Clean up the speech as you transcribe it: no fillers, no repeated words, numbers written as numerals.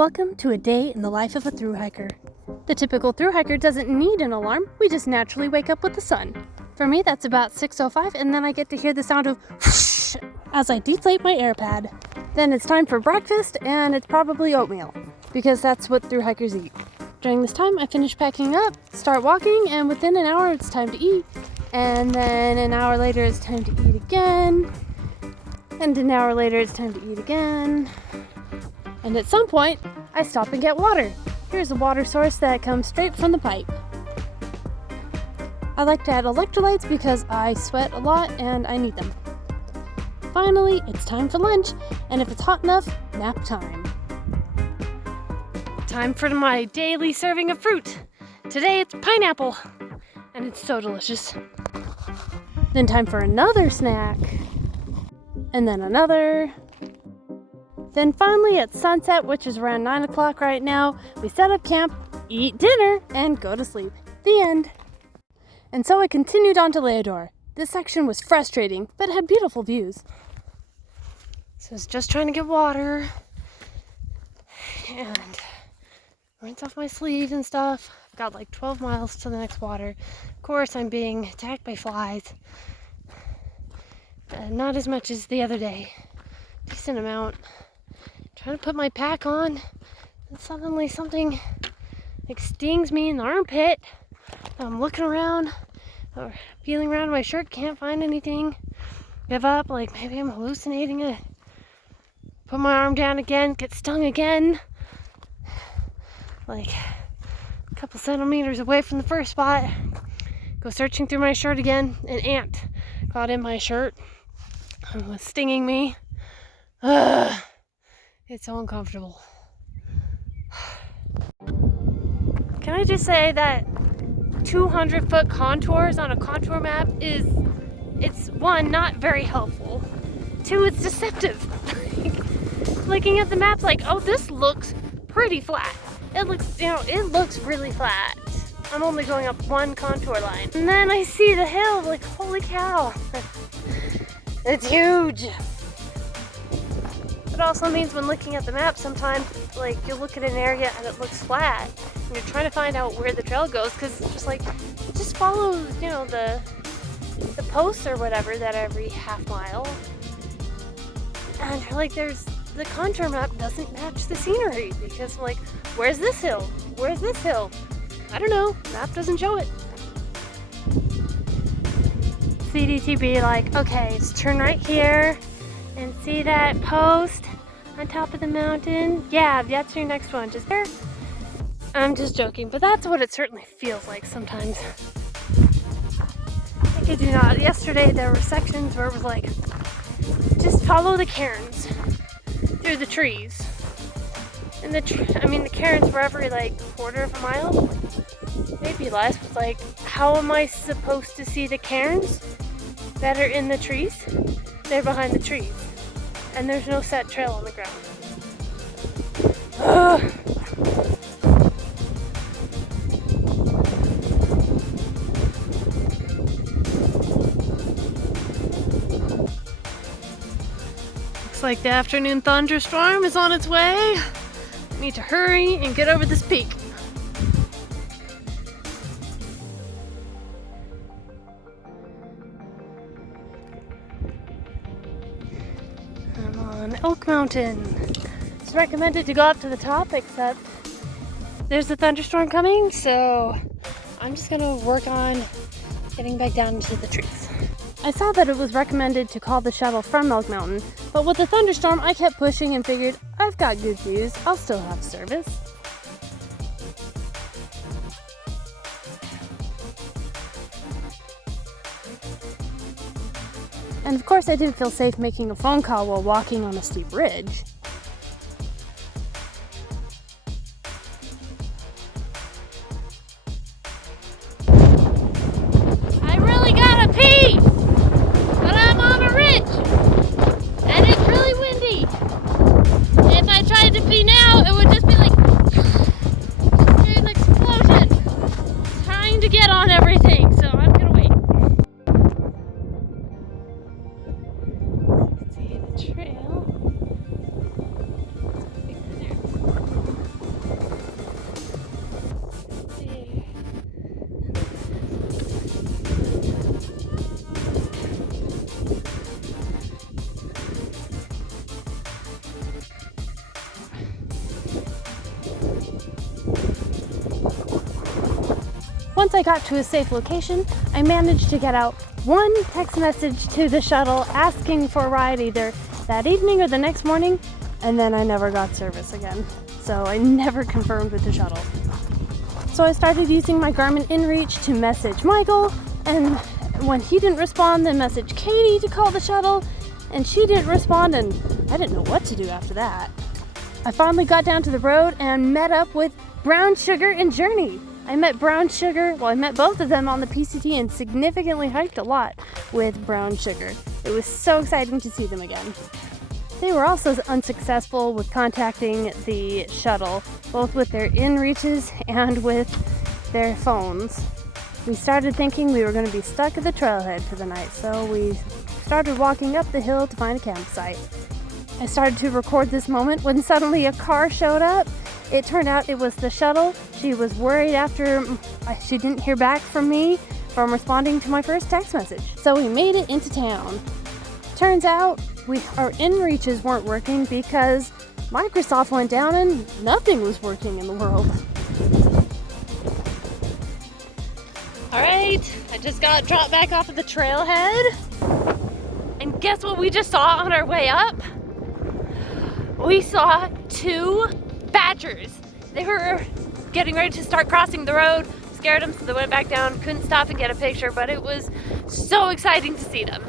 Welcome to a day in the life of a thru hiker. The typical thru hiker doesn't need an alarm, we just naturally wake up with the sun. For me, that's about 6:05, and then I get to hear the sound of whoosh as I deflate my air pad. Then it's time for breakfast, and it's probably oatmeal, because that's what thru hikers eat. During this time, I finish packing up, start walking, and within an hour it's time to eat. And then an hour later it's time to eat again. And an hour later it's time to eat again. And at some point, I stop and get water. Here's a water source that comes straight from the pipe. I like to add electrolytes because I sweat a lot and I need them. Finally, it's time for lunch, and if it's hot enough, nap time. Time for my daily serving of fruit. Today it's pineapple, and it's so delicious. Then time for another snack, and then another. Then finally at sunset, which is around 9 o'clock right now, we set up camp, eat dinner, and go to sleep. The end. And so I continued on to Leodor. This section was frustrating, but had beautiful views. So I was just trying to get water, and rinse off my sleeves and stuff. I've got like 12 miles to the next water. Of course, I'm being attacked by flies. Not as much as the other day. Decent amount. Trying to put my pack on, and suddenly something like stings me in the armpit. I'm looking around, or feeling around my shirt, can't find anything. Give up, like maybe I'm hallucinating it. Put my arm down again, get stung again. Like a couple centimeters away from the first spot. Go searching through my shirt again. An ant got in my shirt and was stinging me. Ugh. It's so uncomfortable. Can I just say that 200-foot contours on a contour map it's one, not very helpful. Two, it's deceptive. Looking at the maps like, oh, this looks pretty flat. It looks really flat. I'm only going up one contour line. And then I see the hill, like, holy cow. It's huge. It also means when looking at the map, sometimes like you look at an area and it looks flat, and you're trying to find out where the trail goes, because just follow the posts or whatever that every half mile, and you're like, the contour map doesn't match the scenery, because like, where's this hill? Where's this hill? I don't know. Map doesn't show it. CDT be like, okay, just turn right here. And see that post on top of the mountain? Yeah, that's your next one. Just there. I'm just joking, but that's what it certainly feels like sometimes. I kid you not. Yesterday there were sections where it was like, just follow the cairns through the trees. And the cairns were every like quarter of a mile, maybe less. But like, how am I supposed to see the cairns that are in the trees? They're behind the trees, and there's no set trail on the ground. Ugh. Looks like the afternoon thunderstorm is on its way. I need to hurry and get over this peak. I'm on Elk Mountain. It's recommended to go up to the top, except there's a thunderstorm coming, so I'm just gonna work on getting back down into the trees. I saw that it was recommended to call the shuttle from Elk Mountain, but with the thunderstorm I kept pushing and figured, I've got good views, I'll still have service. And of course I didn't feel safe making a phone call while walking on a steep ridge. I really gotta pee! But I'm on a ridge! And it's really windy! If I tried to pee now, it would just be like an explosion! Trying to get on everything, so I'm gonna wait. See the trail. I got to a safe location, I managed to get out one text message to the shuttle asking for a ride either that evening or the next morning, and then I never got service again. So I never confirmed with the shuttle. So I started using my Garmin InReach to message Michael, and when he didn't respond, then message Katie to call the shuttle, and she didn't respond, and I didn't know what to do after that. I finally got down to the road and met up with Brown Sugar and Journey. I met Brown Sugar, I met both of them on the PCT and significantly hiked a lot with Brown Sugar. It was so exciting to see them again. They were also unsuccessful with contacting the shuttle, both with their InReaches and with their phones. We started thinking we were going to be stuck at the trailhead for the night, so we started walking up the hill to find a campsite. I started to record this moment when suddenly a car showed up. It turned out it was the shuttle. She was worried after she didn't hear back from me from responding to my first text message. So we made it into town. Turns out our InReaches weren't working because Microsoft went down and nothing was working in the world. All right, I just got dropped back off of the trailhead. And guess what we just saw on our way up? We saw two badgers. They were getting ready to start crossing the road. Scared them, so they went back down. Couldn't stop and get a picture, but it was so exciting to see them.